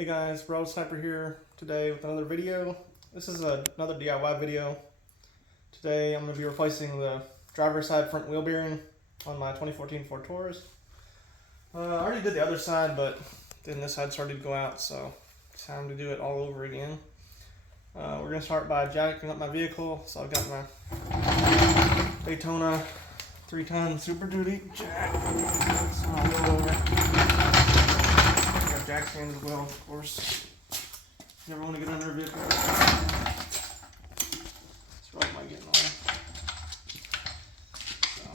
Hey guys, Road Sniper here today with another video. This is another DIY video. Today I'm going to be replacing the driver's side front wheel bearing on my 2014 Ford Taurus. I already did the other side, but then this side started to go out, so it's time to do it all over again. We're going to start by jacking up my vehicle. So I've got my Daytona 3-ton Super Duty jack. So I'll go over. Jack stands as well, of course. You never want to get under a vehicle. This rug might get on. So,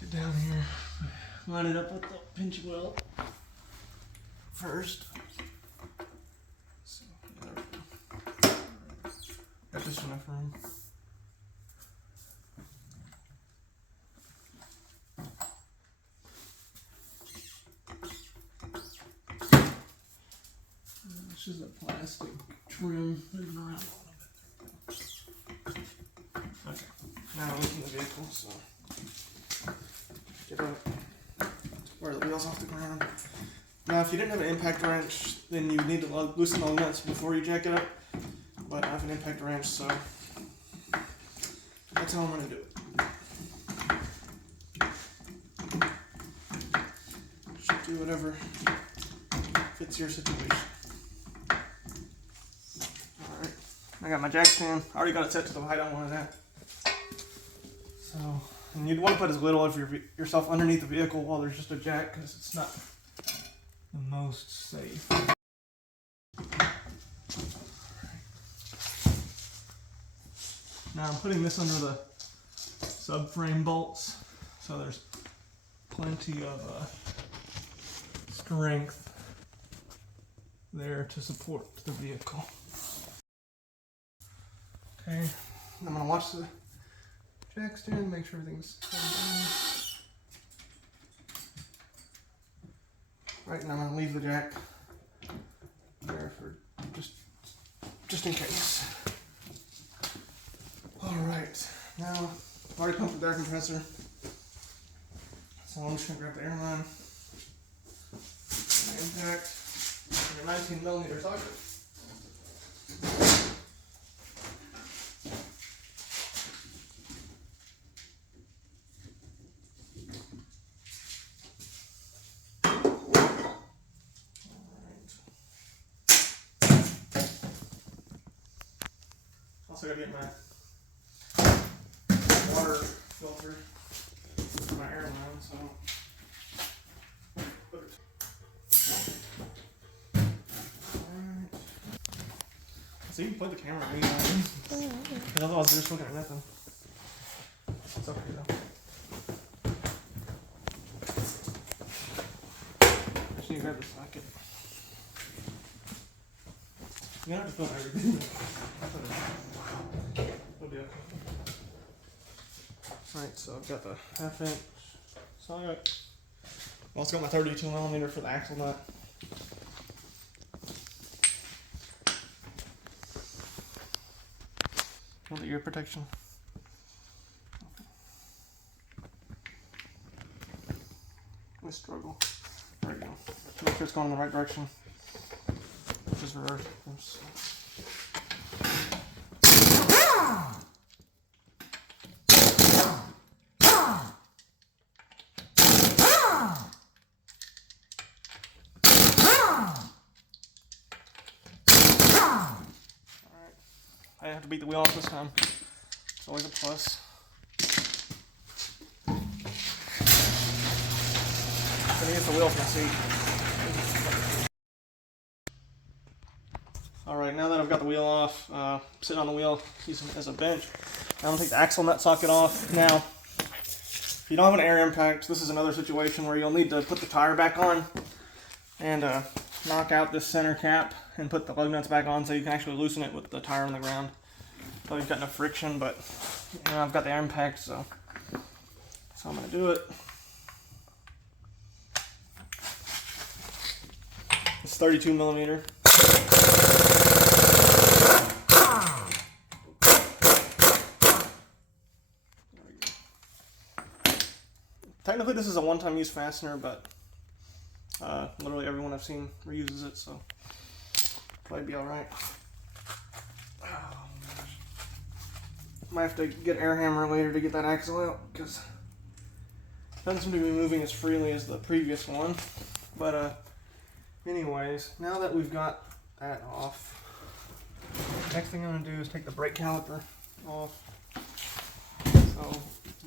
get down here, line it up with the pinch wheel first. So, got just enough room. This is a plastic trim moving around a little bit. Okay, now I'm in the vehicle, so get up to where the wheel's off the ground. Now, if you didn't have an impact wrench, then you need to loosen the nuts before you jack it up. But I have an impact wrench, so that's how I'm going to do it. Just do whatever fits your situation. I got my jack stand. I already got it set to the height I wanted that. So, and you'd want to put as little of yourself underneath the vehicle while there's just a jack, because it's not the most safe. Now I'm putting this under the subframe bolts, so there's plenty of strength there to support the vehicle. Okay, I'm going to watch the jack stand, make sure everything's right, and I'm going to leave the jack there for just in case. Alright, now I've already pumped the air compressor, so I'm just going to grab the air line, my impact, and a 19mm socket. Also gotta get my water filter for my air line, so put it. Alright. So you can play the camera at me, because otherwise you're just looking at nothing. It's okay though. I just need to grab the socket. You don't have to film everything. It'll be okay. Alright, so I've got the 1/2 inch socket. I also got my 32mm for the axle nut. Want the ear protection? I struggle. There we go. Make sure it's going in the right direction. Just reverse. Oops. I didn't have to beat the wheel off this time. It's always a plus. I'm gonna get the wheel from the seat. Alright, now that I've got the wheel off, sitting on the wheel using it as a bench, I'm gonna take the axle nut socket off. Now, if you don't have an air impact, this is another situation where you'll need to put the tire back on and knock out this center cap and put the lug nuts back on so you can actually loosen it with the tire on the ground. So you've got enough friction, but you know, I've got the air impact, so I'm going to do it. It's 32mm. Technically this is a one-time use fastener, but Literally everyone I've seen reuses it, so probably be alright. Oh, gosh. Might have to get an air hammer later to get that axle out, because it doesn't seem to be moving as freely as the previous one. But anyways, now that we've got that off, next thing I'm going to do is take the brake caliper off. So,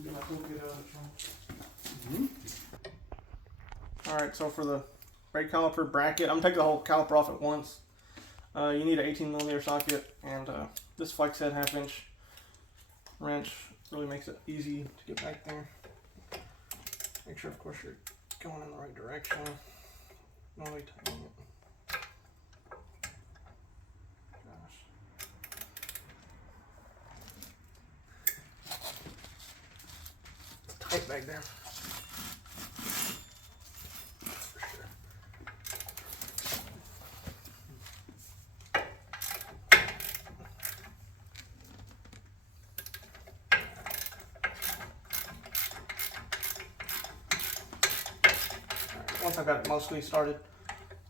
get my toolkit out of the trunk. Alright, so for the brake caliper bracket, I'm going to take the whole caliper off at once. You need an 18mm socket, and this flex head 1/2 inch wrench really makes it easy to get back there. Make sure, of course, you're going in the right direction. No way tightening it. Gosh. It's tight back there. For sure. Alright, once I've got it mostly started,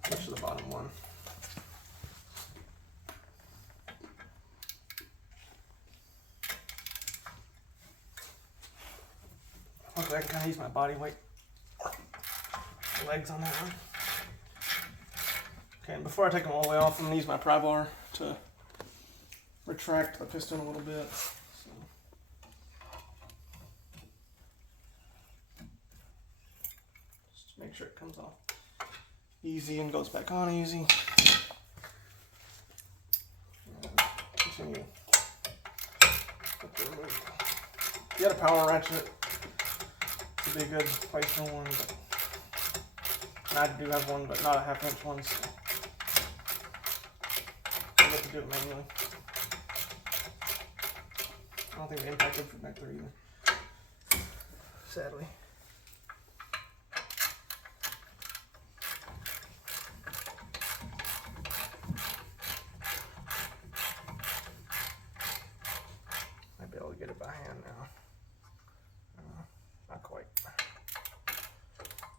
switch to the bottom one. Hopefully I can kind of use my body weight legs on that one. Okay, and before I take them all the way off, I'm going to use my pry bar to retract the piston a little bit. So. Just make sure it comes off easy and goes back on easy. And continue. If you had a power ratchet, it'd be a good place for one, but I do have one, but not a 1/2 inch one, so I get to do it manually. I don't think the impact would fit back there either, sadly. Might be able to get it by hand now. Not quite.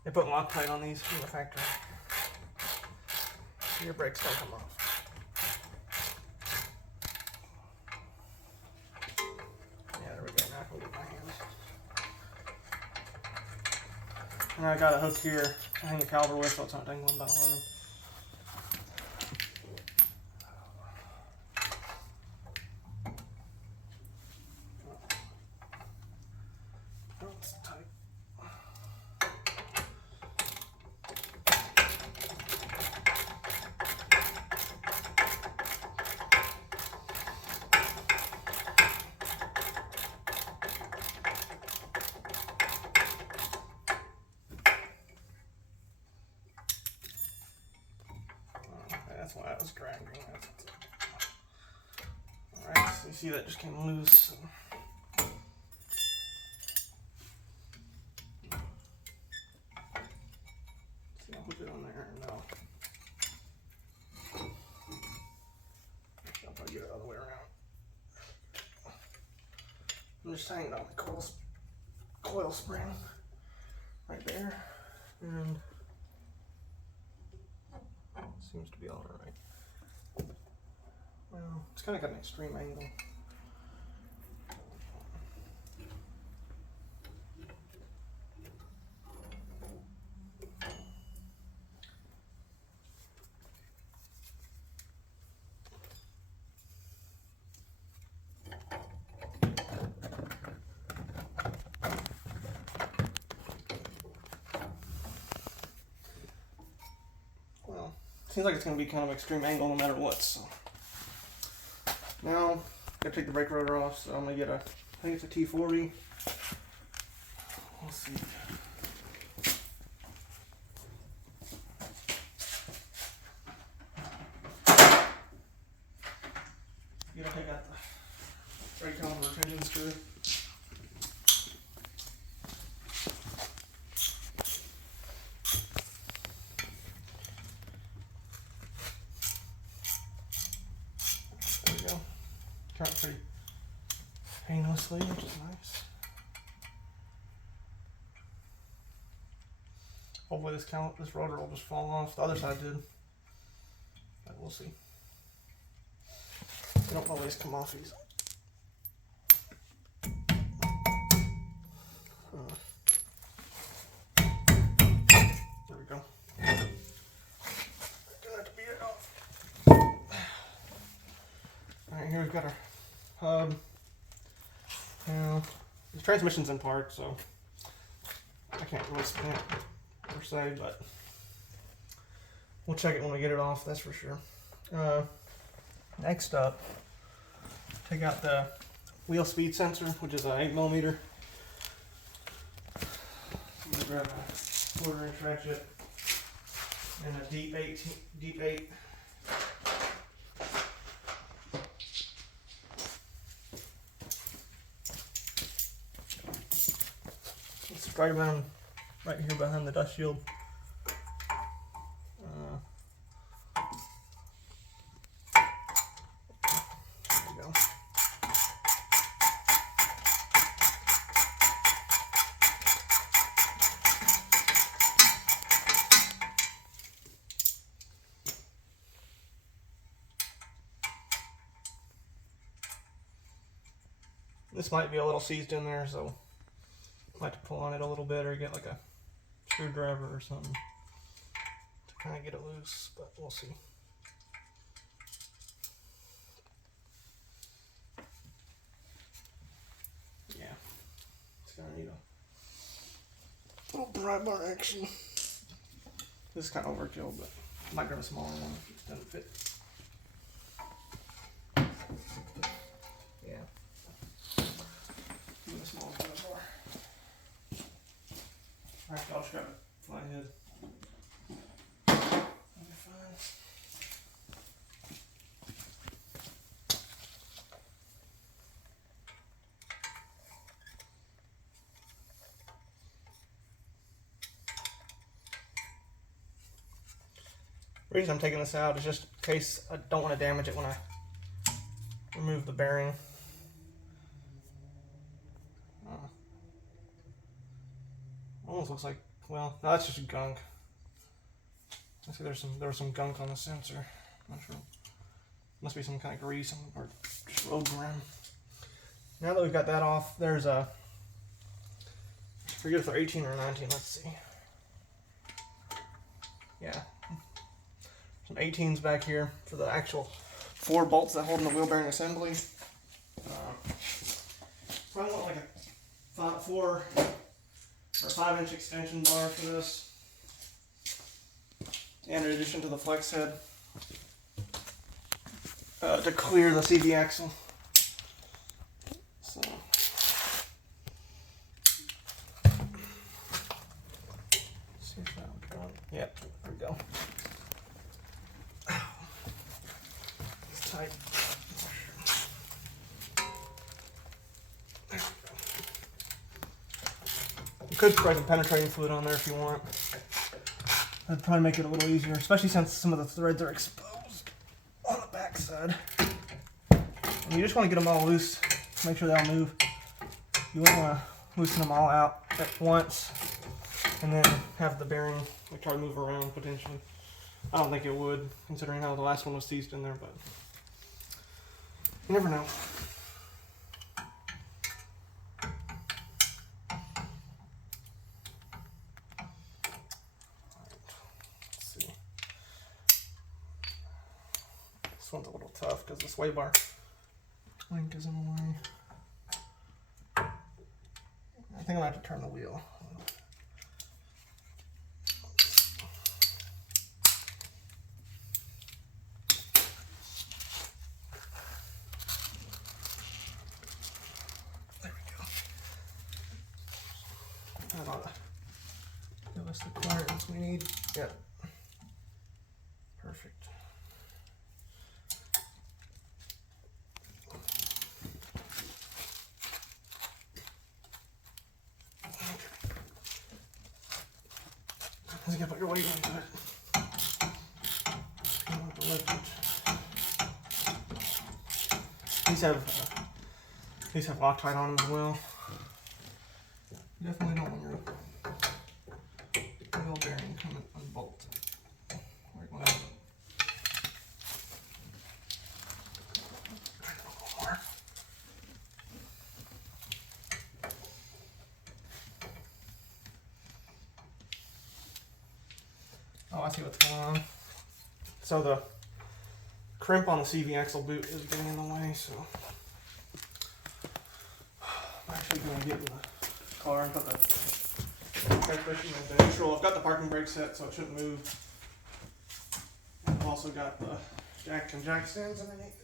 They put Loctite on these from the factory. Your brakes don't come off. Yeah, there we go. Now I can get my hands. And I got a hook here to hang the caliper with, so it's not dangling by the line. Oh, it's tight. That's why I was dragging. Alright, so you see that just came loose. See, I'll put it on there and I'll probably get it all the way around. I'm just hanging on the coil spring right there, and seems to be all right. Well, it's kind of got an extreme angle. Seems like it's going to be kind of extreme angle no matter what. So now, gotta take the brake rotor off. So I'm going to get I think it's a T40. Let's see. You gotta take out the brake caliper retention screw. Turn it pretty painlessly, which is nice. hopefully this rotor will just fall off. The other side did, but we'll see. They don't always come off easily. There we go. Gonna have to beat it off. Alright, here we've got our hub. The transmission's in park, so I can't really spin it per se, but we'll check it when we get it off, that's for sure. Next up, take out the wheel speed sensor, which is an 8mm. I'm gonna grab a 1/4-inch ratchet and a deep 8. It's right here behind the dust shield. There we go. This might be a little seized in there, so I like to pull on it a little bit or get like a screwdriver or something to kind of get it loose, but we'll see. Yeah, it's gonna need a little pry bar action. This is kind of overkill, but I might grab a smaller one if it doesn't fit. Alright, I'll just grab a flathead. That'll be fine. The reason I'm taking this out is just in case I don't want to damage it when I remove the bearing. Almost looks like, well, no, that's just gunk. I see there was some gunk on the sensor. I'm not sure. Must be some kind of grease or just road grime. Now that we've got that off, there's a, I forget if they're 18 or 19. Let's see. Yeah, some 18s back here for the actual 4 bolts that hold in the wheel bearing assembly. Probably want like a 4 or 5-inch extension bar for this, and in addition to the flex head to clear the CV axle. So see if that will go on. Yep, there we go. It's tight. You could spray some penetrating fluid on there if you want. That'd probably make it a little easier, especially since some of the threads are exposed on the back side. And you just want to get them all loose, make sure they all move. You wouldn't want to loosen them all out at once and then have the bearing like try to move around potentially. I don't think it would, considering how the last one was seized in there, but you never know. This one's a little tough because the sway bar link is in the way. I think I'm gonna have to turn the wheel. There we go. That ought to give us the clearance we need. Yep. Perfect. You gotta put your weight into it. You want to lift it. These have Loctite on them as well. You definitely don't want your wheel bearing Oh, I see what's going on. So the crimp on the CV axle boot is getting in the way, so I'm actually going to get in the car and put the transmission in neutral. I've got the parking brake set, so it shouldn't move. I've also got the jack and jack stands underneath.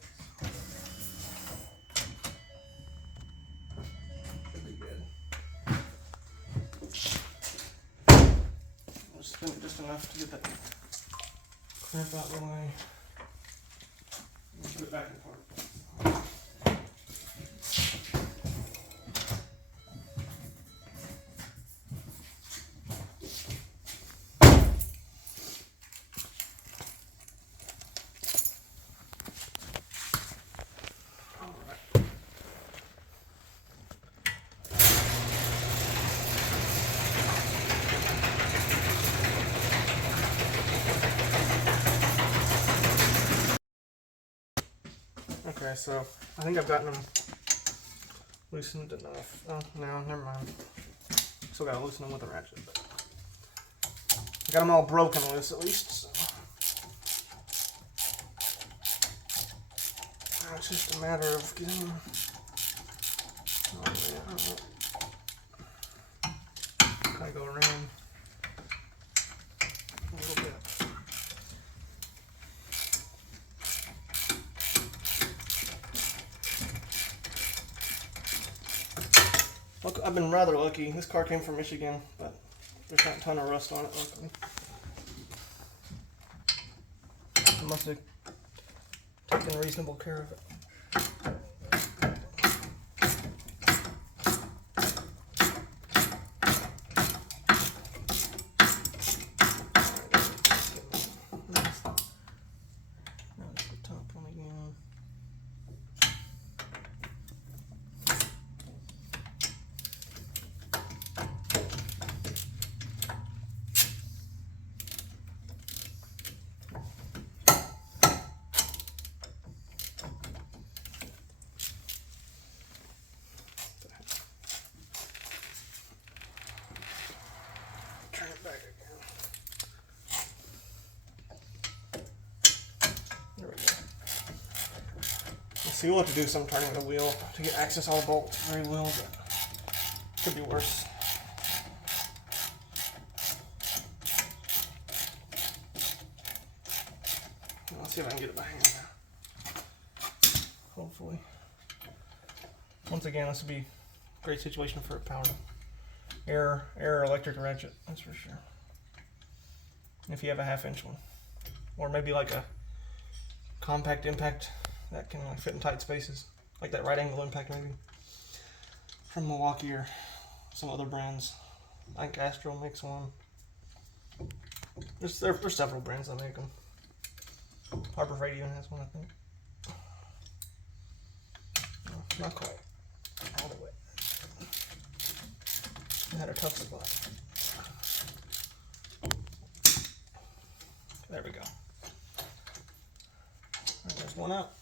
Should be good. I'll just spin it just enough to get that crimp out of the way. And put it back in park. Okay, so I think I've gotten them loosened enough. Oh, no, never mind. Still gotta loosen them with a ratchet, but I got them all broken loose at least. So now it's just a matter of getting them. Oh, yeah. Gotta go around a little bit. Look, I've been rather lucky. This car came from Michigan, but there's not a ton of rust on it, luckily. I must have taken reasonable care of it. So you'll have to do some turning the wheel to get access all the bolts very well, but it could be worse. Let's see if I can get it by hand now. Hopefully. Once again, this would be a great situation for a power air electric ratchet, that's for sure. If you have a 1/2-inch one. Or maybe like a compact impact that can fit in tight spaces, like that right angle impact maybe from Milwaukee or some other brands. I think Astro makes one. There's several brands that make them. Harbor Freight even has one, I think. No, not quite all the way. I had a tough spot. There we go. Right, there's one out.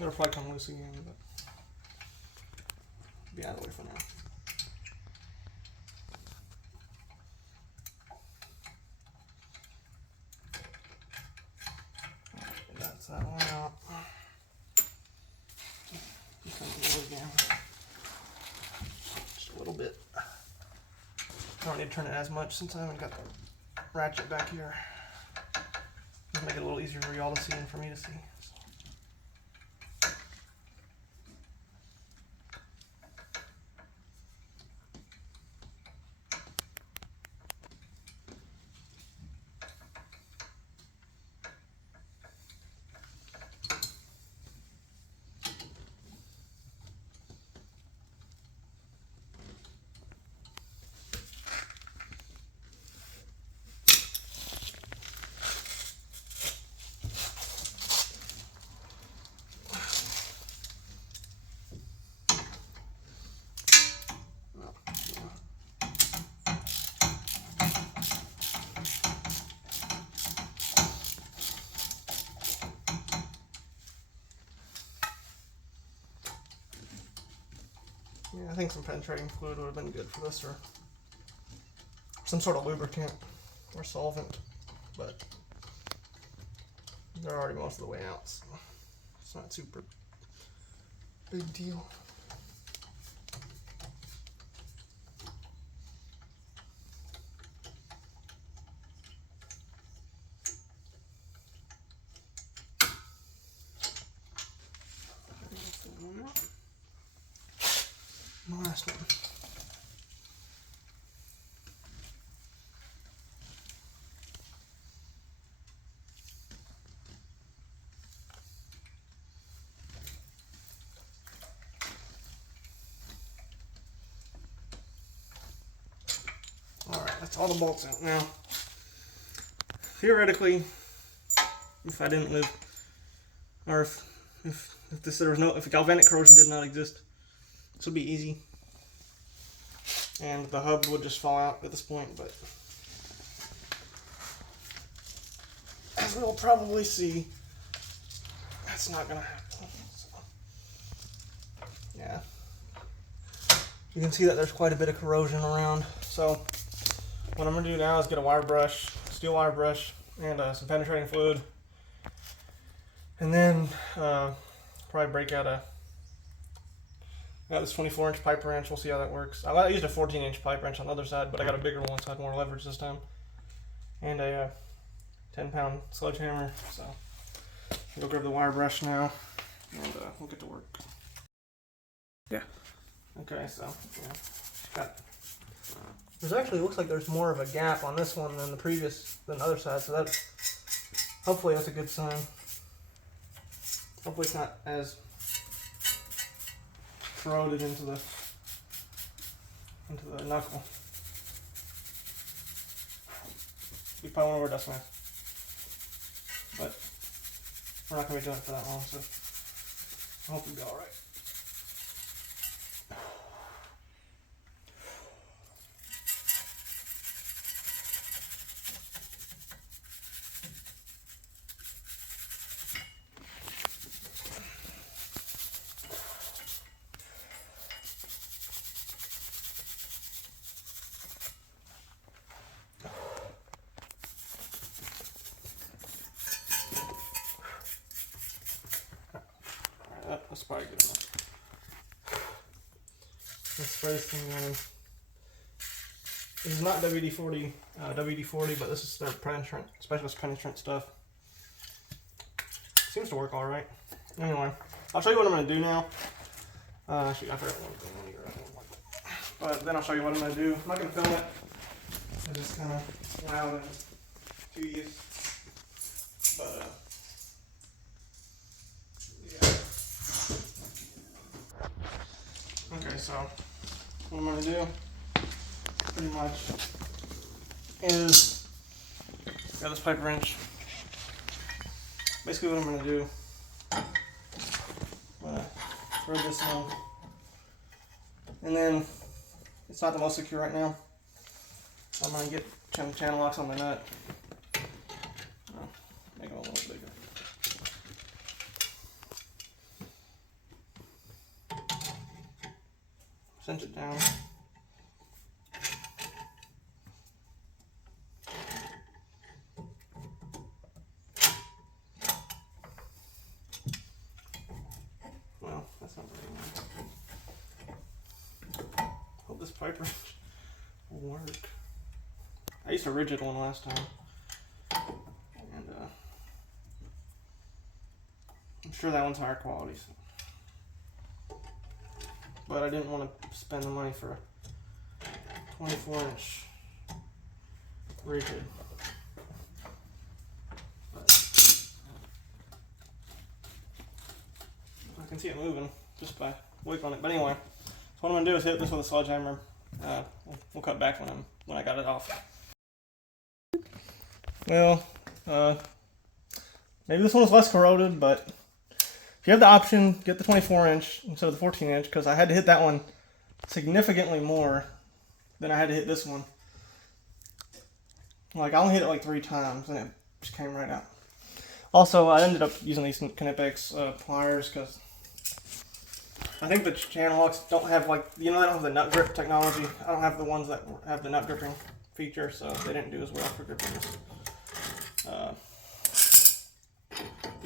It'll probably come loose again, but be out of the way for now. That's that one out. Just a little again. Just a little bit. I don't need to turn it as much since I haven't got the ratchet back here. Just make it a little easier for y'all to see and for me to see. I think some penetrating fluid would have been good for this, or some sort of lubricant or solvent, but they're already most of the way out, so it's not super big deal. Last one. Alright, that's all the bolts out now. Theoretically, if I didn't live, or if galvanic corrosion did not exist, this would be easy. And the hub would just fall out at this point, but as we'll probably see, that's not gonna happen. So, yeah. You can see that there's quite a bit of corrosion around. So what I'm gonna do now is get a wire brush, steel wire brush, and some penetrating fluid. And then probably break out I got this 24-inch pipe wrench. We'll see how that works. I used a 14-inch pipe wrench on the other side, but I got a bigger one, so I had more leverage this time. And a 10-pound sledgehammer. So I'll go grab the wire brush now, and we'll get to work. Yeah. Okay, so yeah, there's actually looks like there's more of a gap on this one than the other side. So hopefully that's a good sign. Hopefully it's not as corroded into the knuckle. We probably won't wear dust mask, but we're not going to be doing it for that long, so I hope we'll be all right. That's probably good enough. Let's spray this thing on. This is not WD-40, but this is their penetrant, specialist penetrant stuff. Seems to work all right. Anyway, I'll show you what I'm going to do now. Actually, I forgot one thing. But then I'll show you what I'm going to do. I'm not going to film it. It's just kind of loud and tedious. But okay, so what I'm going to do pretty much is got this pipe wrench. Basically what I'm going to do, I'm going to thread this on, and then it's not the most secure right now. I'm going to get channel locks on the nut. Make them a little bigger. Cinch it down. Well, that's not very nice. Hope this pipe wrench will work. I used a rigid one last time, and I'm sure that one's higher quality. So. But I didn't want to spend the money for a 24-inch rigid. But I can see it moving just by wiggling it. But anyway, so what I'm going to do is hit this with a sledgehammer. We'll cut back when I got it off. Well, maybe this one was less corroded, but if you have the option, get the 24-inch instead of the 14-inch, because I had to hit that one significantly more than I had to hit this one. Like, I only hit it like 3 times, and it just came right out. Also, I ended up using these Knipex pliers, because I think the channel locks don't have, like, you know, they don't have the nut grip technology. I don't have the ones that have the nut gripping feature, so they didn't do as well for gripping this.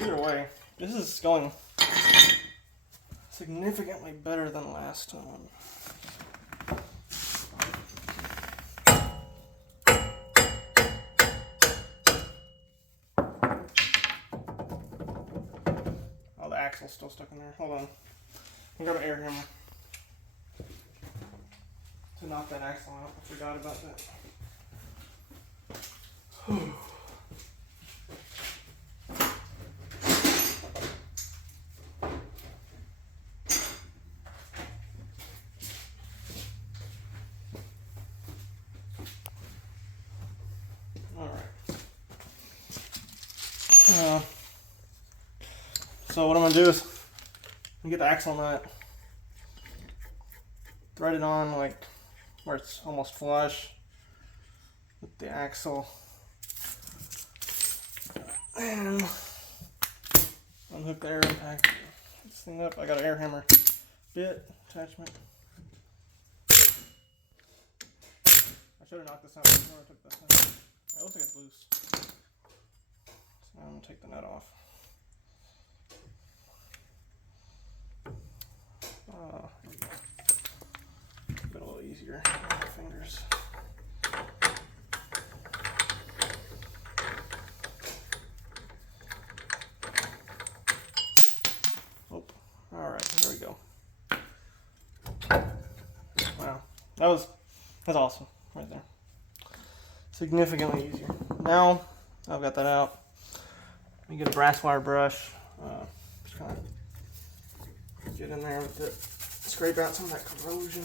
Either way, this is going significantly better than last time. Oh, the axle's still stuck in there. Hold on. I got an air hammer to knock that axle out. I forgot about that. So what I'm going to do is get the axle nut, thread it on like where it's almost flush with the axle, and unhook the air impact, this thing up. I got an air hammer bit attachment. I should have knocked this out before I took this out. It looks like it's loose. So now I'm going to take the nut off. A little easier with my fingers. Oh, all right, there we go. Wow, that's awesome right there. Significantly easier. Now I've got that out. Let me get a brass wire brush. Just kind of get in there with it. Scrape out some of that corrosion.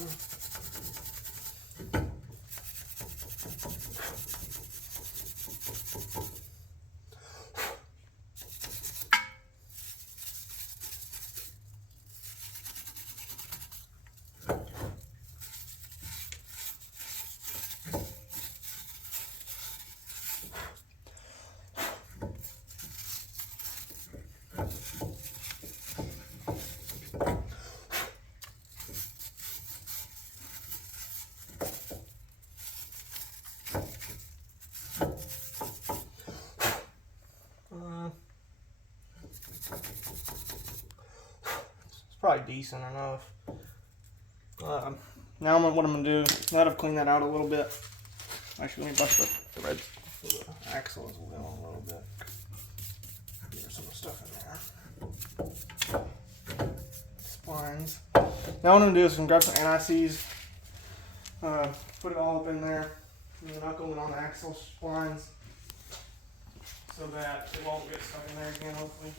Probably decent enough. Now what I'm going to do, now that I've cleaned that out a little bit, actually let me bust the threads for the axle as well a little bit. There's some stuff in there. Splines. Now what I'm going to do is grab some anti-seize, put it all up in there, and then knuckle it on the axle splines so that it won't get stuck in there again, hopefully.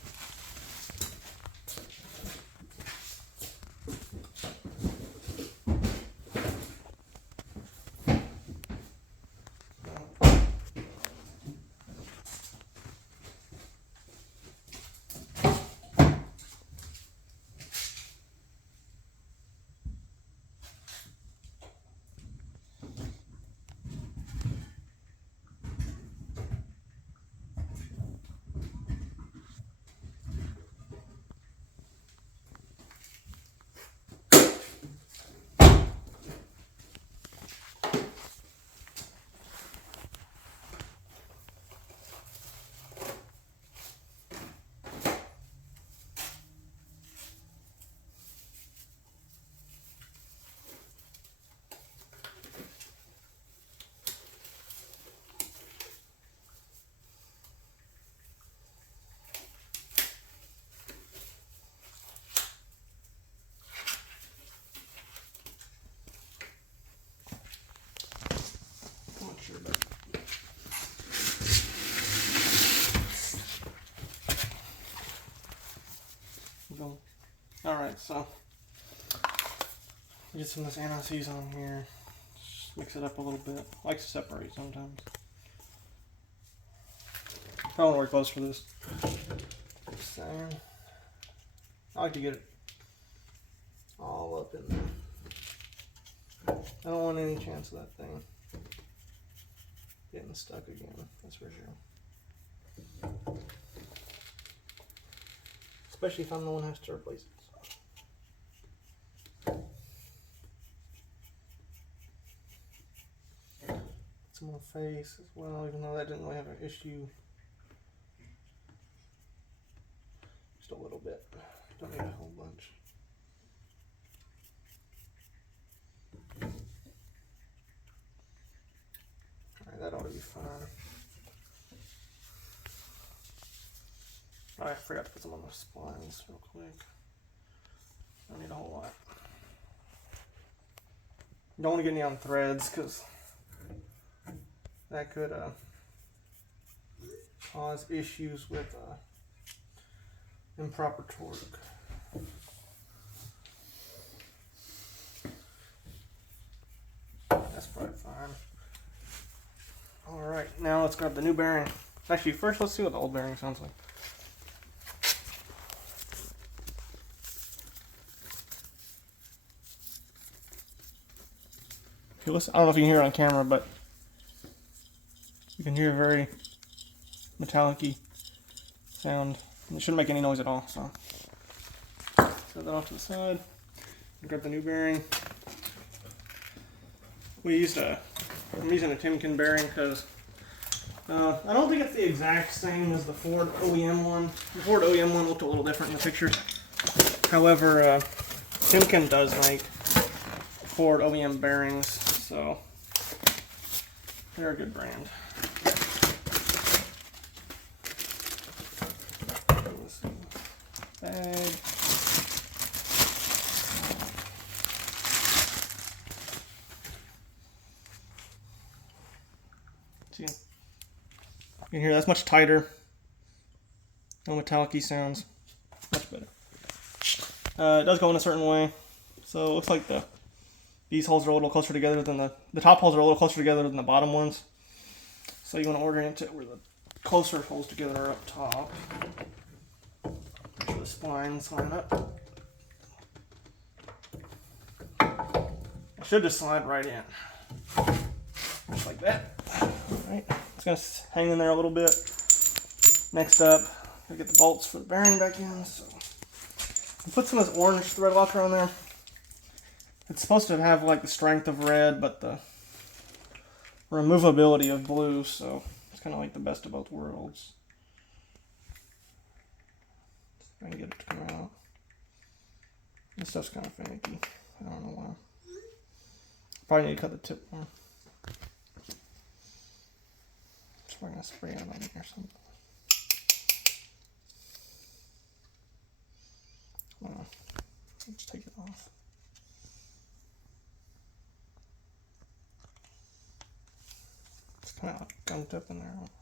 Alright, so get some of this anti-seize on here. Just mix it up a little bit. I like to separate sometimes. Probably won't work close for this. Just saying. I like to get it all up in there. I don't want any chance of that thing getting stuck again, that's for sure. Especially if I'm the one who has to replace it. some on the face as well, even though that didn't really have an issue. Just a little bit. Don't need a whole bunch. Alright, that ought to be fine. Oh, I forgot to put some on the splines real quick. Don't need a whole lot. Don't want to get any on threads because that could cause issues with improper torque. That's probably fine. Alright, now let's grab the new bearing. Actually, first let's see what the old bearing sounds like. Okay, listen, I don't know if you can hear it on camera, but you can hear a very metallic-y sound. It shouldn't make any noise at all, so set that off to the side. Grab the new bearing. I'm using a Timken bearing because I don't think it's the exact same as the Ford OEM one. The Ford OEM one looked a little different in the picture. However, Timken does make Ford OEM bearings, so they're a good brand. Bag. See, you can hear that's much tighter. No metallic-y sounds. Much better. It does go in a certain way, so it looks like these holes are a little closer together than the top holes are a little closer together than the bottom ones. So you want to orient it where the closer holes together are up top. Make sure the splines line up. It should just slide right in, just like that. Alright, it's going to hang in there a little bit. Next up, I'll get the bolts for the bearing back in. So I'll put some of this orange thread locker on there. It's supposed to have like the strength of red, but the removability of blue, so it's kind of like the best of both worlds. See if I can get it to come out. This stuff's kind of finicky. I don't know why. Probably need to cut the tip more. So we're going to spray it on here or something. Let's take it off. It's kind of like gunked up in there almost.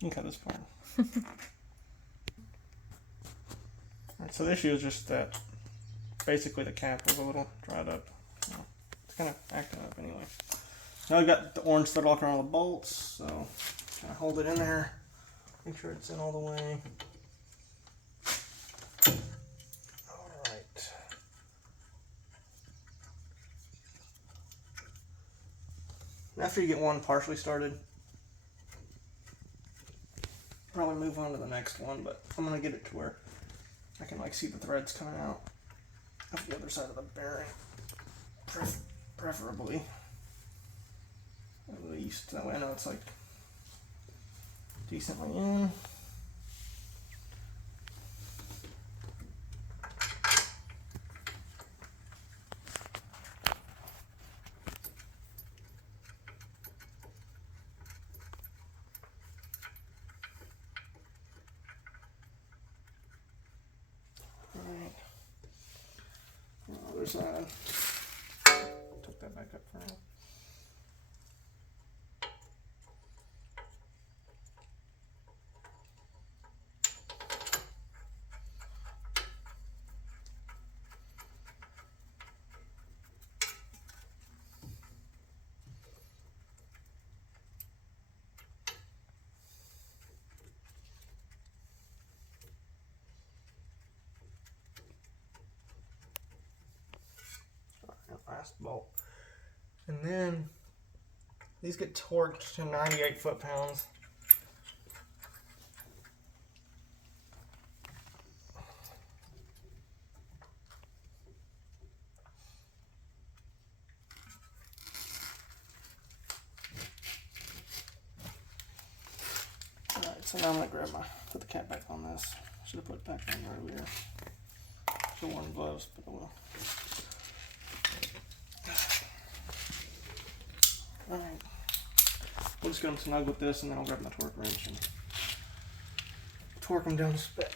You can cut this part. Alright, so the issue is just that basically the cap was a little dried up. It's kind of acting up anyway. Now we've got the orange thread locker on all the bolts, so kind of hold it in there. Make sure it's in all the way. Alright. After you get one partially started, probably move on to the next one, but I'm going to get it to where I can like see the threads coming out of the other side of the bearing, preferably, at least. That way I know it's like decently in. Other side. Tuck that back up for now. Last bolt. And then these get torqued to 98 foot-pounds. So now I'm gonna put the cap back on this. Should have put it back on earlier. Should have worn gloves, but I will. Alright. We'll just get them snug with this, and then I'll grab my torque wrench and torque them down to spec.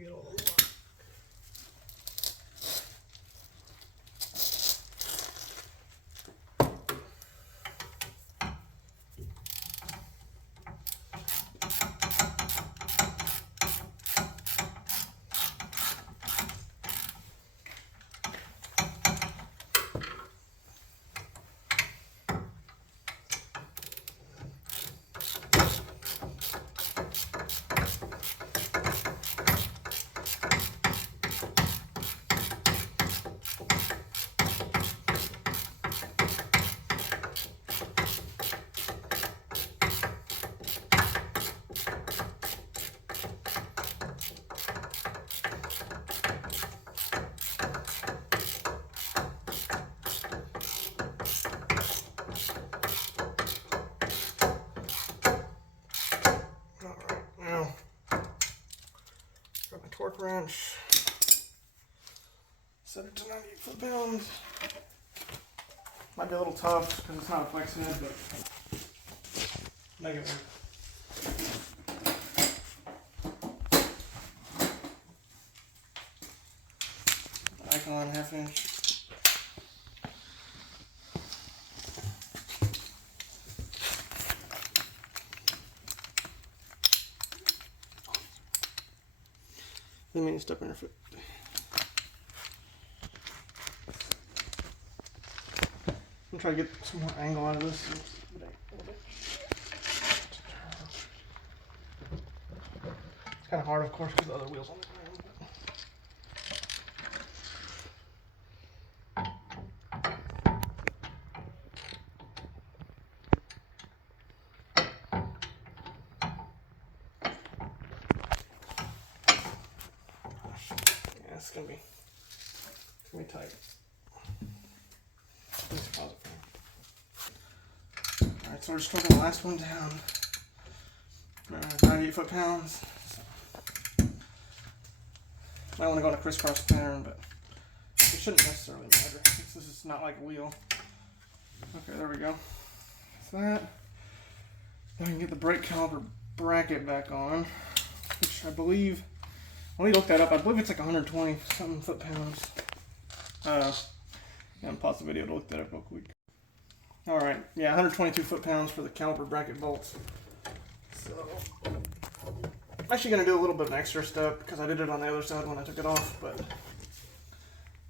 Get all the way. Torque wrench, set it to 98 foot-pounds. Might be a little tough because it's not a flex head, but make it work. Icon 1/2 inch. Didn't mean to step on your foot. I'm trying to get some more angle out of this. It's kind of hard, of course, because the other wheel's on the ground. It's gonna be tight. Alright, so we're just dropping the last one down. 98 foot-pounds. So, might want to go in a crisscross pattern, but it shouldn't necessarily matter. This is not like a wheel. Okay, there we go. So that. Then I can get the brake caliper bracket back on, which I believe. Let me look that up. I believe it's like 120 something foot-pounds. And pause the video to look that up real quick. Alright, yeah, 122 foot-pounds for the caliper bracket bolts. So, I'm actually going to do a little bit of an extra step because I did it on the other side when I took it off, but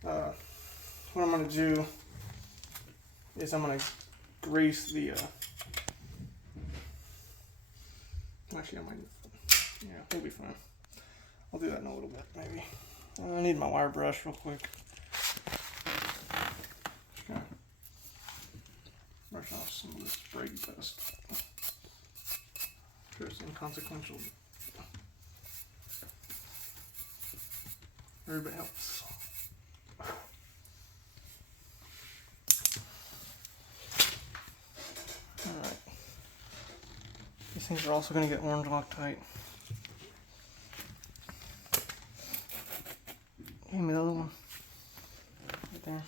what I'm going to do is I'm going to grease the, actually I might, yeah, it'll be fine. I'll do that in a little bit, maybe. I need my wire brush real quick. Just gonna brush off some of this brake dust. Sure, it's inconsequential. Every bit helps. Alright. These things are also going to get orange Loctite. Give me the other one. Right there.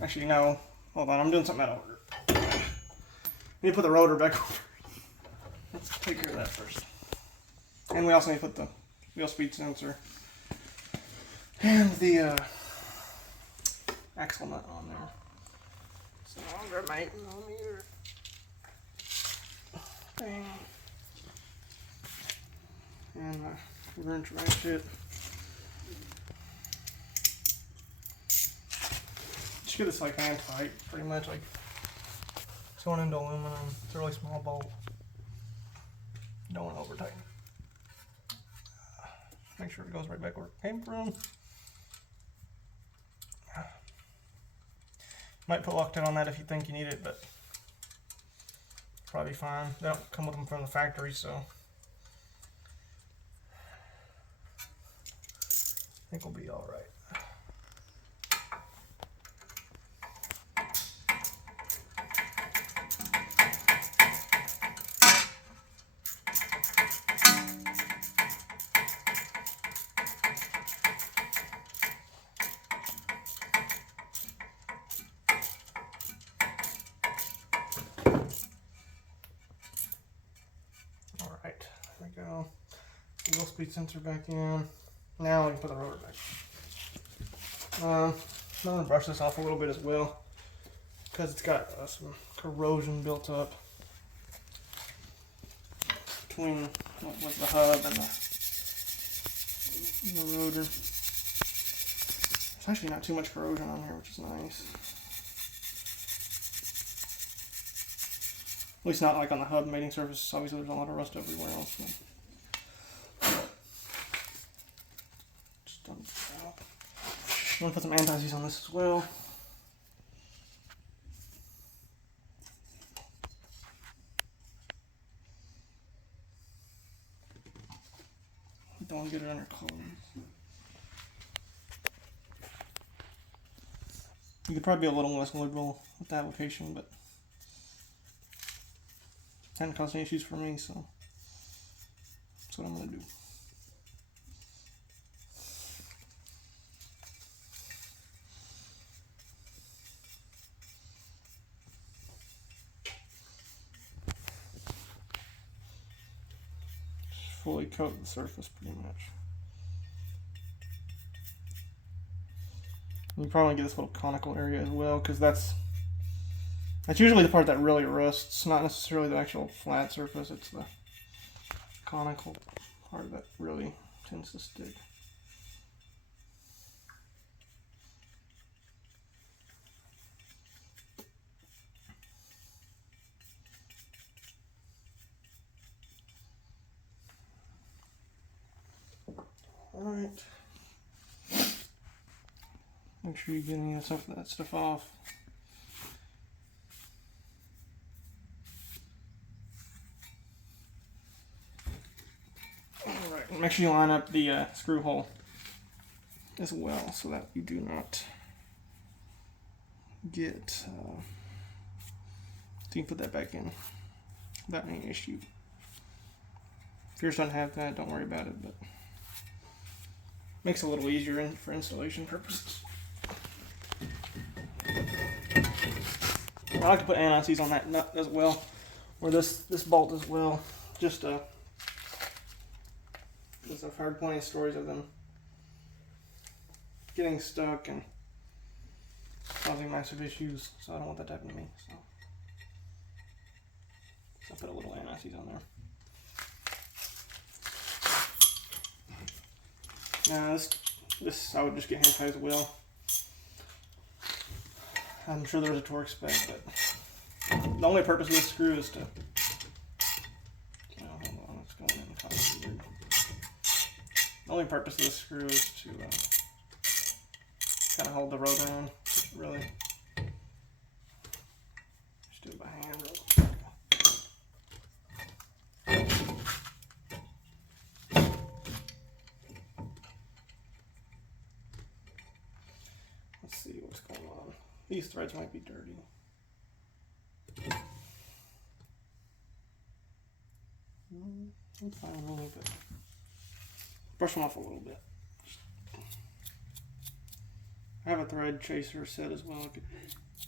Actually, no. Hold on, I'm doing something out of order. I need to put the rotor back over. Let's take care of that first. And we also need to put the wheel speed sensor and the axle nut on there. So I'll grab my 8mm thing and my wrench ratchet. Just get this like hand tight, pretty much like it's going into aluminum. It's a really small bolt. You don't want to over tighten. Make sure it goes right back where it came from. Might put Loctite on that if you think you need it, but probably fine. They don't come with them from the factory, so I think we'll be all right. There we go. The wheel speed sensor back in. Now we can put the rotor back. I'm going to brush this off a little bit as well because it's got some corrosion built up between what was the hub and the rotor. There's actually not too much corrosion on here, which is nice. At least not like on the hub mating surface. Obviously there's a lot of rust everywhere else. Just dump it out. I'm going to put some anti-seize on this as well. Don't get it on your clothes. You could probably be a little less liberal with the application, but it hasn't caused any issues for me, so that's what I'm going to do. Just fully coat the surface pretty much. You probably want to get this little conical area as well, because that's usually the part that really rusts, not necessarily the actual flat surface, it's the conical part that really tends to stick. Alright. Make sure you get any of that stuff off. Alright, make sure you line up the screw hole as well so that you do not get, so you can put that back in without any issue. If yours don't have that, don't worry about it, but makes it a little easier for installation purposes. I like to put anti-seize on that nut as well, or this bolt as well, just because I've heard plenty of stories of them getting stuck and causing massive issues, so I don't want that to happen to me. So I'll put a little anti-seize on there. Now this I would just get hand tight as well. I'm sure there's a torque spec, but the only purpose of this screw is to, hold on, it's going in kind of weird. The only purpose of this screw is to kind of hold the rotor in, really. Just do it by hand real quick. Let's see what's going on. These threads might be dirty. I'm fine a little bit. Brush them off a little bit. I have a thread chaser set as well. I could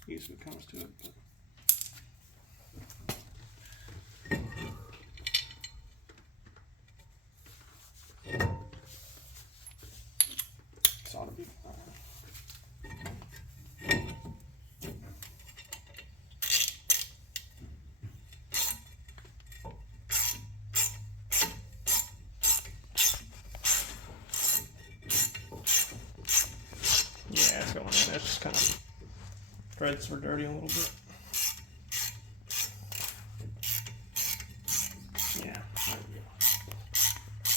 use if it comes to it. But this ought to be fine. Yeah, it's going in. It's just kind of threads were dirty a little bit. Yeah, there we go.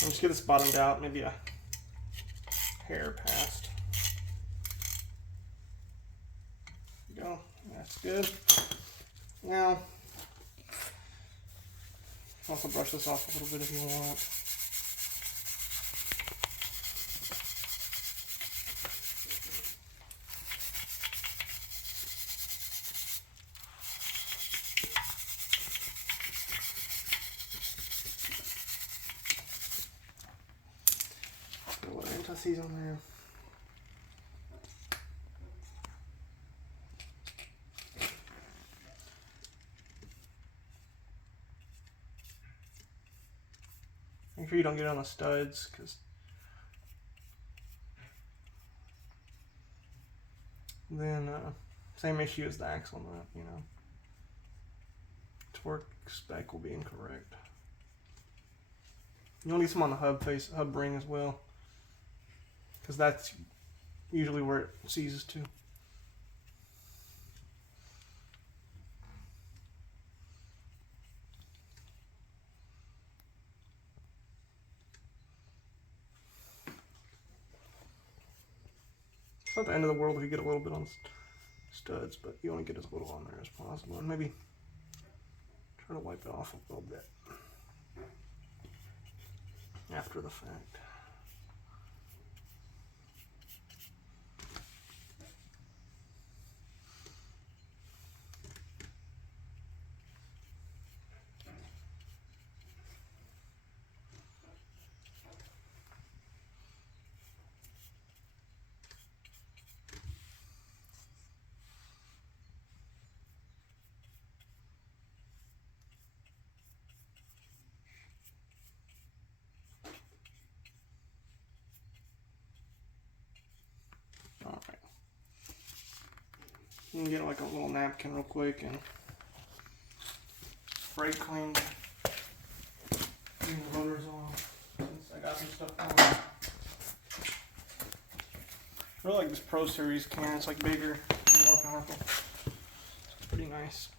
Let's get this bottomed out, maybe a hair past. There we go, that's good. Now, also brush this off a little bit if you want. Put a little anti-seize on there. Make sure you don't get it on the studs, because then same issue as the axle nut, you know. Torque spec will be incorrect. You'll need some on the hub ring as well, because that's usually where it seizes to. It's not the end of the world if you get a little bit on studs, but you want to get as little on there as possible, and maybe try to wipe it off a little bit after the fact. Alright. You can get like a little napkin real quick and spray clean the motors off, since I got some stuff on. I really like this Pro Series can. It's like bigger and more powerful. It's pretty nice.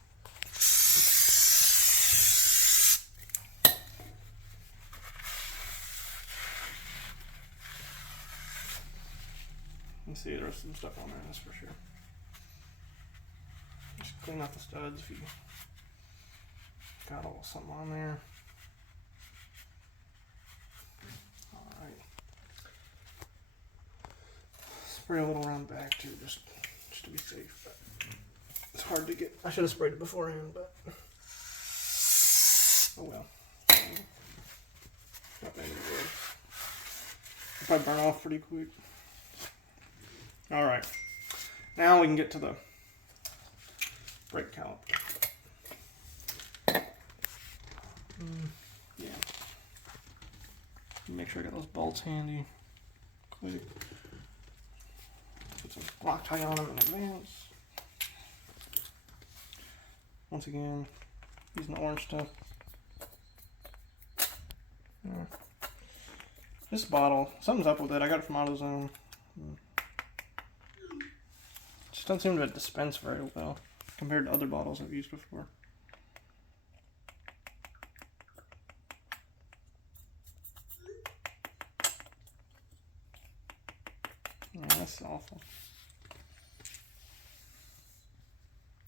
You can see there's some stuff on there, that's for sure. Just clean out the studs if you got a little something on there. Alright. Spray a little around the back too, just to be safe. But it's hard to get. I should have sprayed it beforehand, but oh well. Not many good. It'll probably burn off pretty quick. Alright, now we can get to the brake caliper. Yeah. Make sure I got those bolts handy. Quick. Put some Loctite on them in advance. Once again, using the orange stuff. Yeah. This bottle, something's up with it. I got it from AutoZone. Just doesn't seem to dispense very well compared to other bottles I've used before. Yeah, that's awful.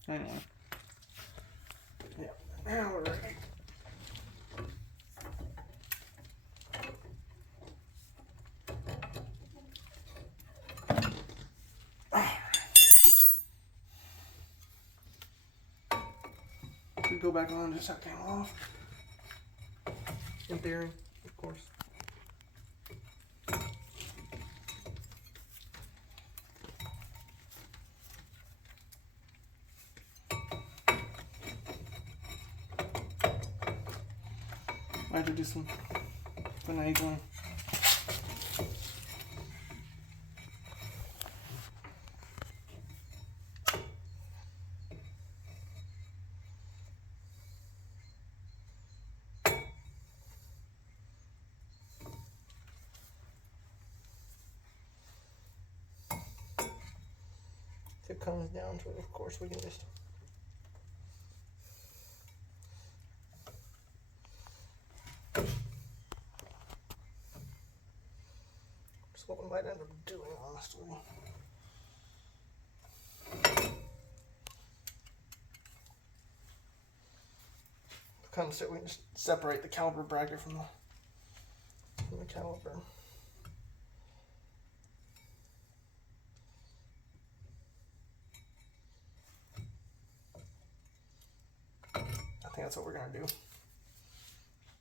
Anyway. Yeah, now we're ready. Go back on, just have to came off. In theory, of course. I have to do some finagling. If it comes down to it, of course, we can just what we might end up doing, honestly. Kind of so we can just separate the caliper bracket from the caliper. I think that's what we're gonna do.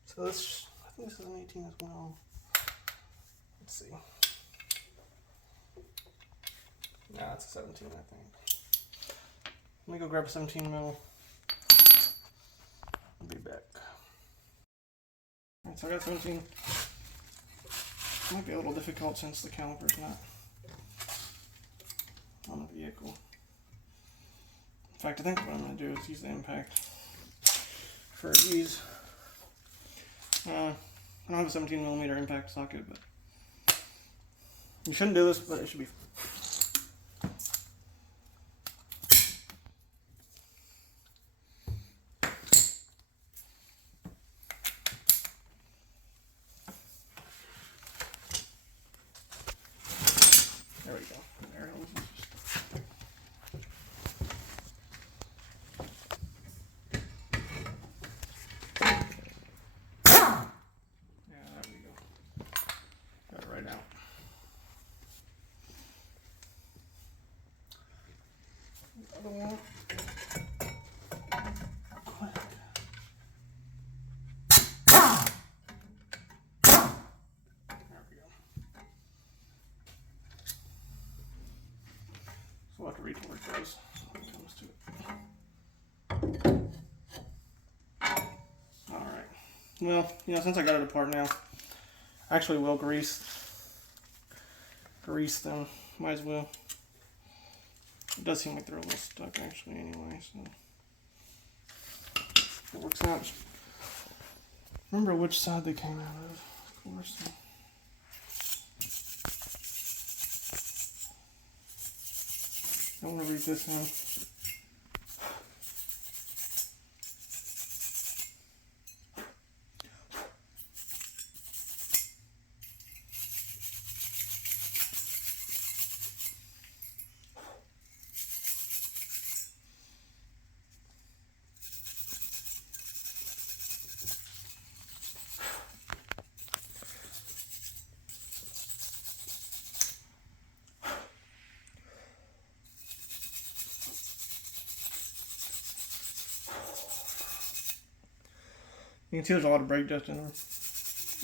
So this, I think this is an 18 as well. Let's see. Nah, it's a 17, I think. Let me go grab a 17 mil. I'll be back. Alright, so I got 17. It might be a little difficult since the caliper's not on the vehicle. In fact, I think what I'm going to do is use the impact for ease. I don't have a 17mm impact socket, but you shouldn't do this, but it should be. There we go. There it is. Yeah, there we go. Got it right out. The other one. We'll have to retort those when it comes to it. Alright. Well, since I got it apart now, I actually will grease them. Might as well. It does seem like they're a little stuck actually anyway, so if it works out. Just remember which side they came out of course. I want to read this in. You can see there's a lot of brake dust in there.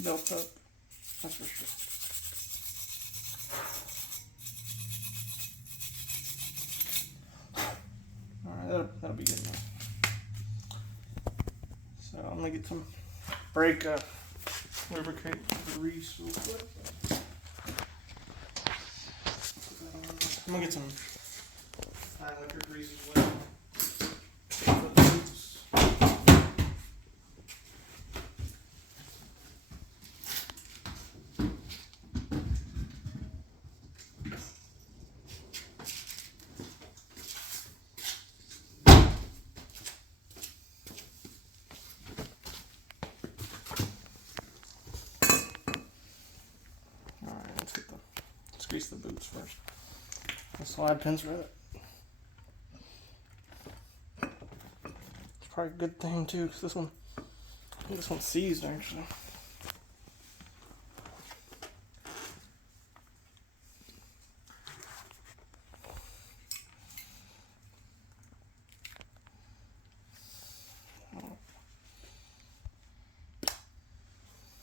Built up. That's for sure. Alright, that'll be good enough. So I'm gonna get some brake lubricate grease real quick. I'm gonna get some fine liquor grease as well. Let's grease the boots first. The slide pins for it. It's probably a good thing too, because this one's seized actually.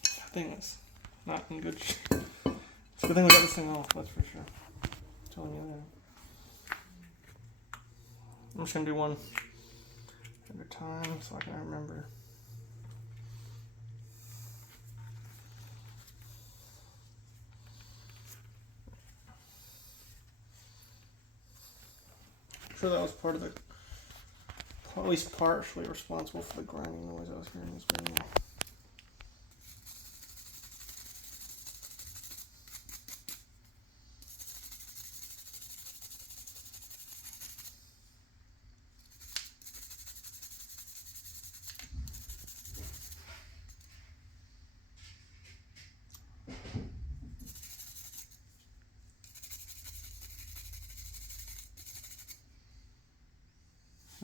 That thing is not in good shape. It's a good thing we got this thing off, that's for sure. I'm telling you that. I'm just gonna do one at a time so I can remember. I'm sure that was part of the, at least partially responsible for the grinding noise I was hearing in this video.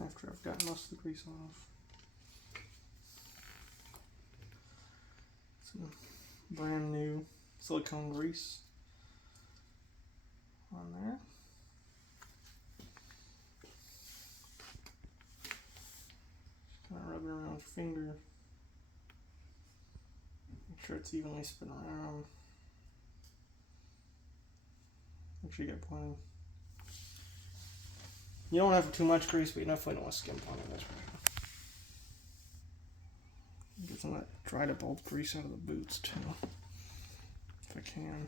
after I've gotten most of the grease off. Some brand new silicone grease on there. Just kind of rub it around with your finger. Make sure it's evenly spin around. Make sure you get plenty. You don't have too much grease, but you definitely don't want to skimp on it. That's for sure. Get some of that dried up old grease out of the boots too, if I can.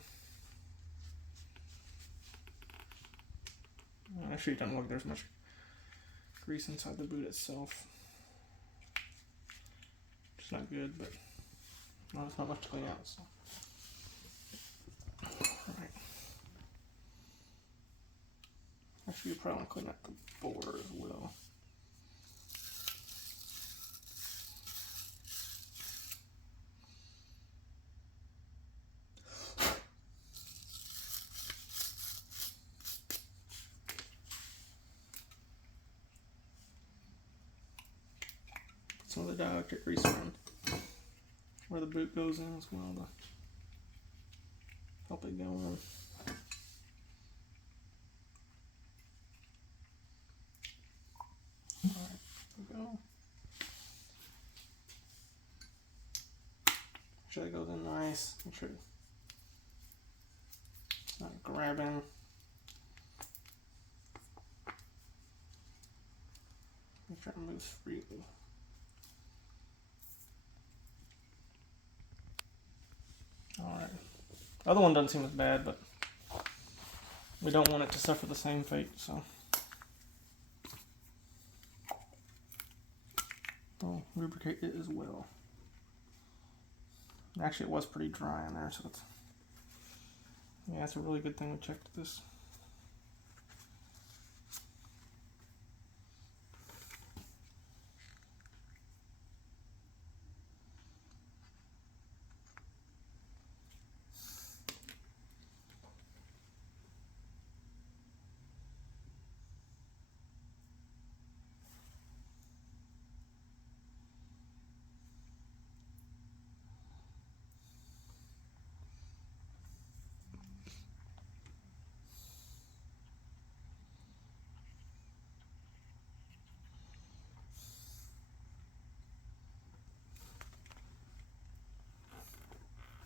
Actually, it doesn't look like there's much grease inside the boot itself. It's not good, but no, it's not much to clean out. So. Alright. Actually, you probably want to clean out the bore as well. Some of the dielectric grease around where the boot goes in as well to help it go in. Alright, there we go. Make sure that goes in nice. Make sure it's not grabbing. Make sure it moves freely. Alright. The other one doesn't seem as bad, but we don't want it to suffer the same fate, so. I'll lubricate it as well. Actually, it was pretty dry in there, so it's. Yeah, it's a really good thing we checked this.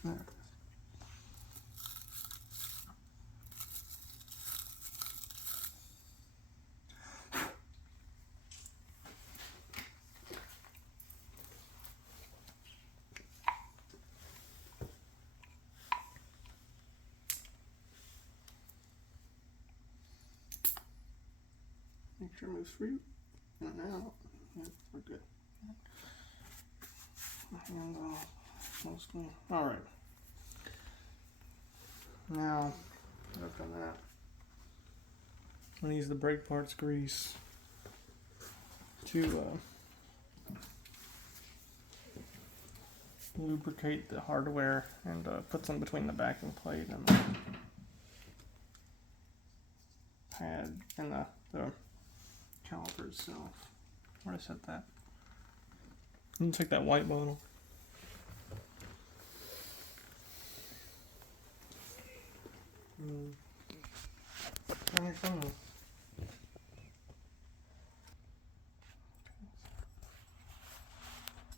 There it is. Make sure it moves free. And now, yeah, we're good. My hands off, mostly. Alright. Now, that I've done that, I'm going to use the brake parts grease to lubricate the hardware and put some between the backing plate and the pad and the caliper itself. Where did I set that? I'm going to take that white bottle.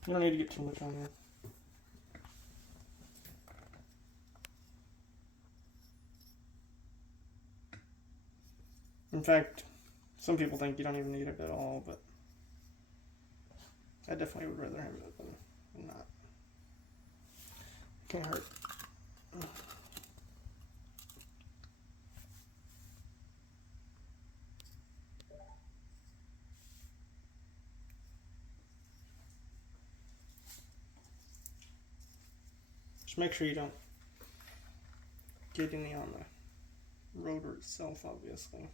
You don't need to get too much on there. In fact, some people think you don't even need it at all, but I definitely would rather have it than not. Can't hurt. Just make sure you don't get any on the rotor itself, obviously.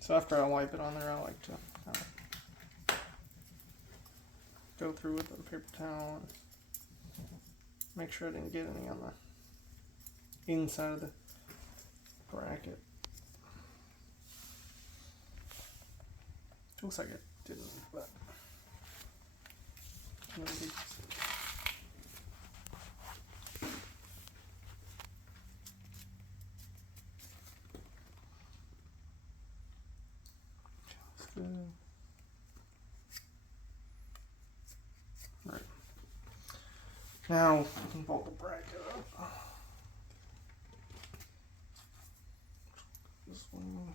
So after I wipe it on there, I like to go through with a paper towel and make sure I didn't get any on the inside of the bracket. Looks like it didn't, but right. Now we can bolt the bracket up. This one.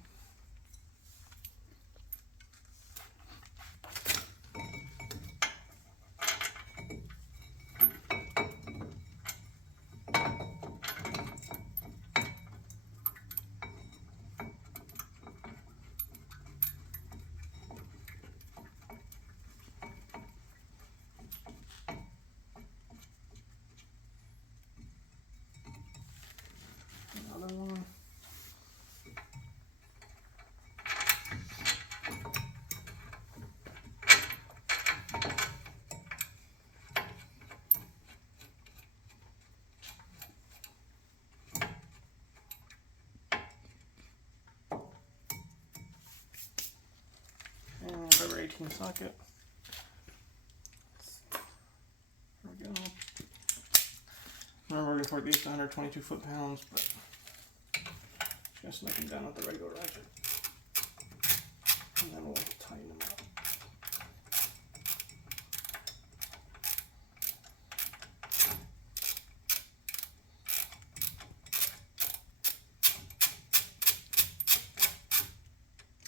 Another one. And rubber 18 socket. There we go. Remember, we're going to torque these to 122 foot-pounds, but just make them down with the regular ratchet. And then we'll tighten them up.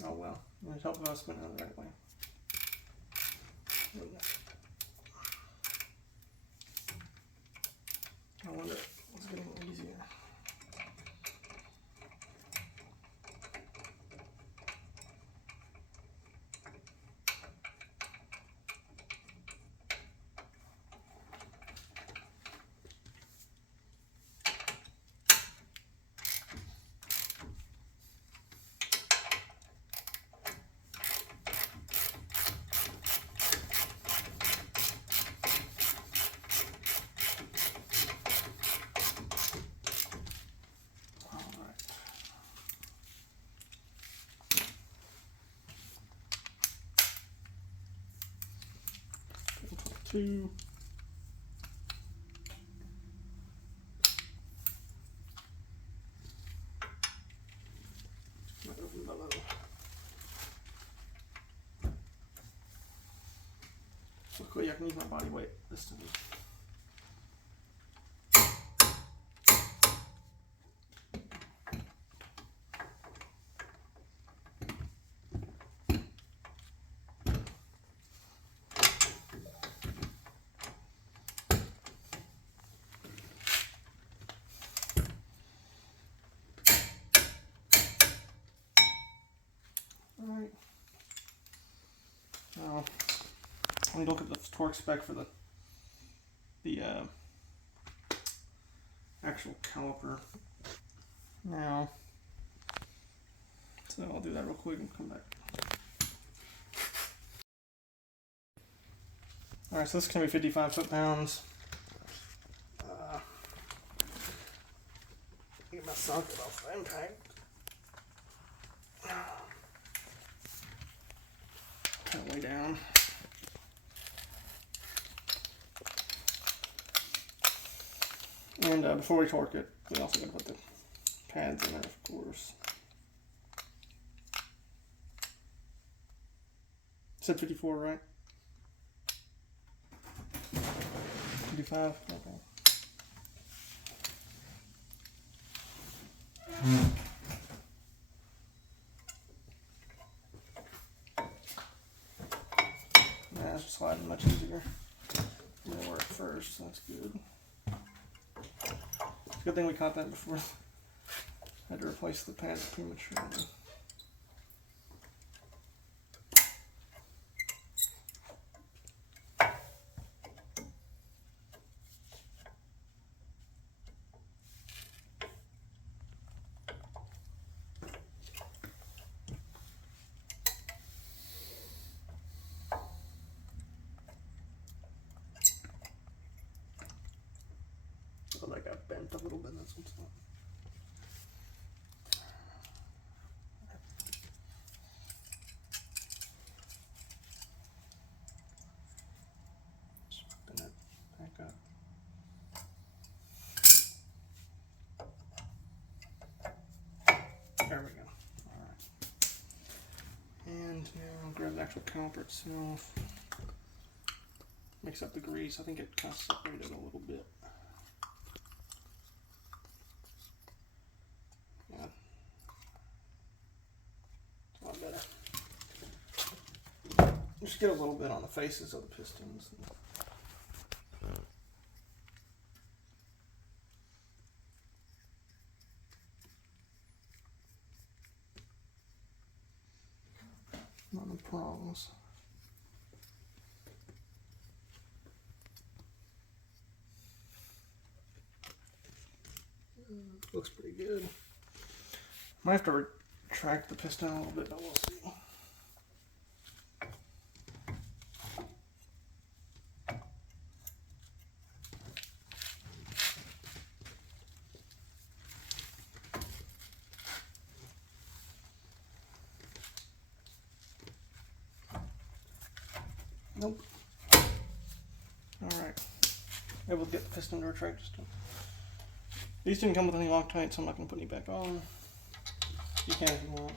Oh well, it helps if I spin it the right way. I wonder what's getting easier. Two. Open below. Luckily, I can use my body weight this time. Alright. Now, let me look at the torque spec for the actual caliper. Now, so I'll do that real quick and come back. Alright, so this is going to be 55 foot-pounds. Get my socket off the impact. Kind of way down. And before we torque it, we also got to put the pads in there, of course. Said 54, right? 55? Okay. Yeah, it's just sliding much easier. I'm gonna work first, so that's good. It's a good thing we caught that before I had to replace the pads prematurely. Oh, that got bent a little bit, that's what's up. grab the actual caliper itself. Mix up the grease. I think it kind of separated a little bit. Yeah. It's a lot better. Just get a little bit on the faces of the pistons. On the prongs. Looks pretty good. Might have to retract the piston a little bit, but we'll see. Nope. Alright. Able to get the piston to retract just now. These didn't come with any Loctite, so I'm not going to put any back on. You can if you want.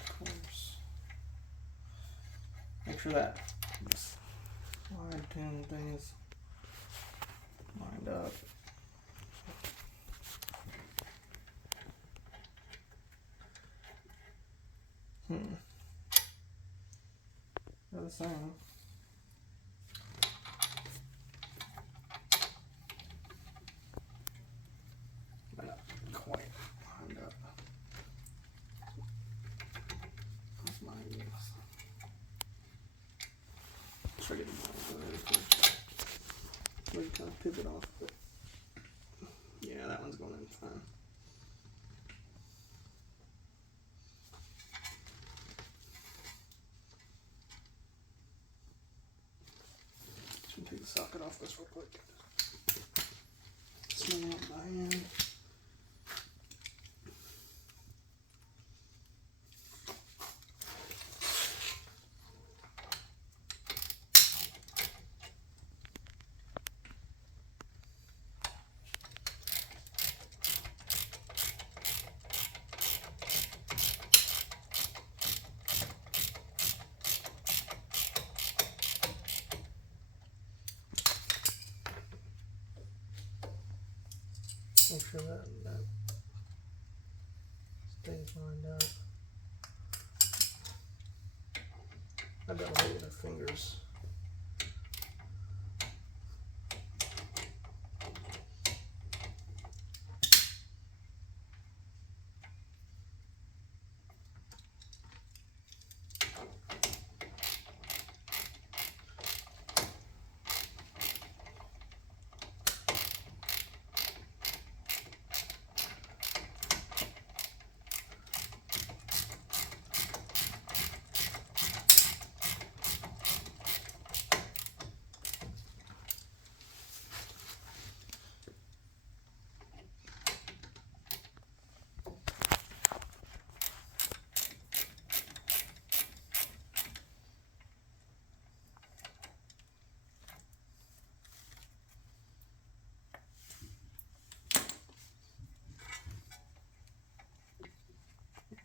Of course. Make sure that this slide pin thing is lined up. They're the same. But not quite lined up. That's mine, yes. Try to get them all really first. We can kind of pivot off, but yeah, that one's going in fine. Take the socket off this real quick. Smell it by hand. Make sure that stays lined up. I've got to hold my fingers.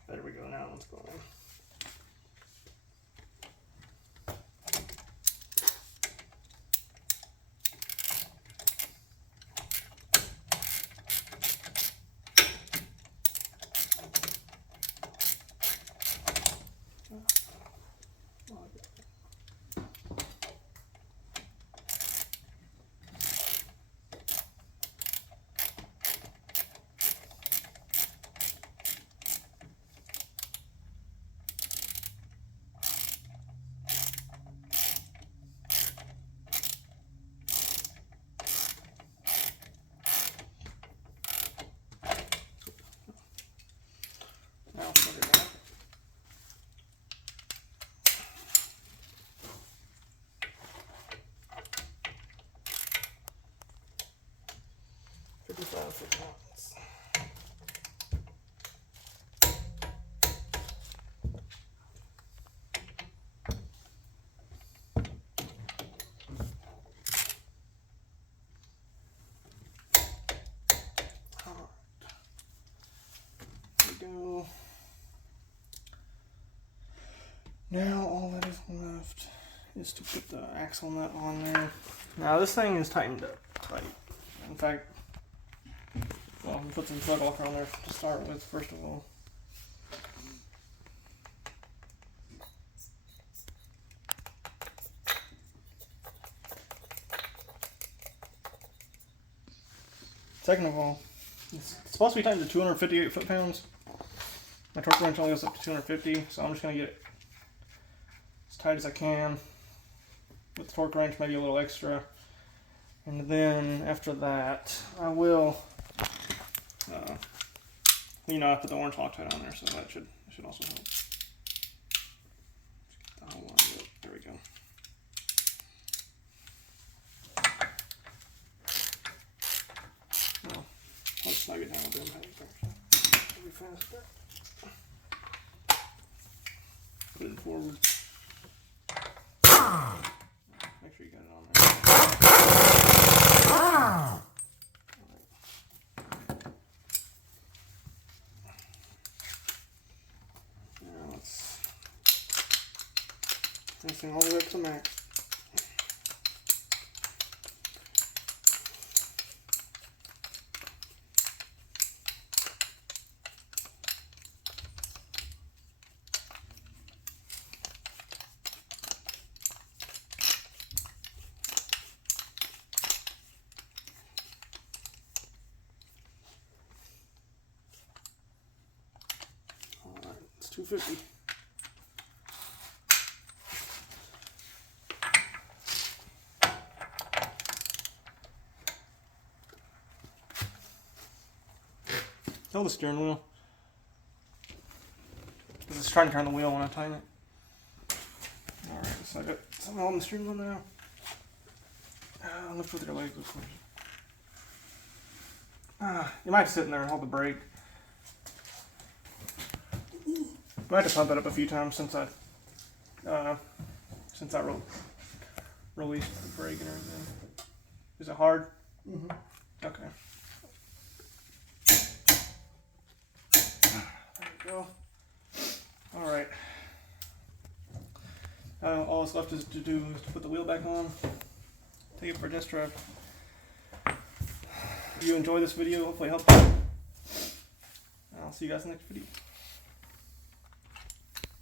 There we go, now it's going. Now put it on. $55 knots. is to put the axle nut on there. Now this thing is tightened up tight. In fact, well, we put some plug locker on there to start with, first of all. Second of all, it's supposed to be tightened to 258 foot-pounds. My torque wrench only goes up to 250, so I'm just going to get it as tight as I can with the torque wrench, maybe a little extra. And then after that, I will, I put the orange Loctite on there, so that should also help. There we go. Well, I'll snug it down with them first. It'll be faster. Put it forward. Make sure you got it on there. Now let's this thing all the way up to max. It's 250. Hold the steering wheel. I'm just trying to turn the wheel when I tighten it. Alright, so I got something on the steering wheel now. Lift with your legs, of course. You might sit in there and hold the brake. I had to pump it up a few times since I released the brake and everything. Is it hard? Mm-hmm. Okay. There we go. All right. All that's left is to put the wheel back on. Take it for a test drive. If you enjoy this video, hopefully it helped you. I'll see you guys in the next video.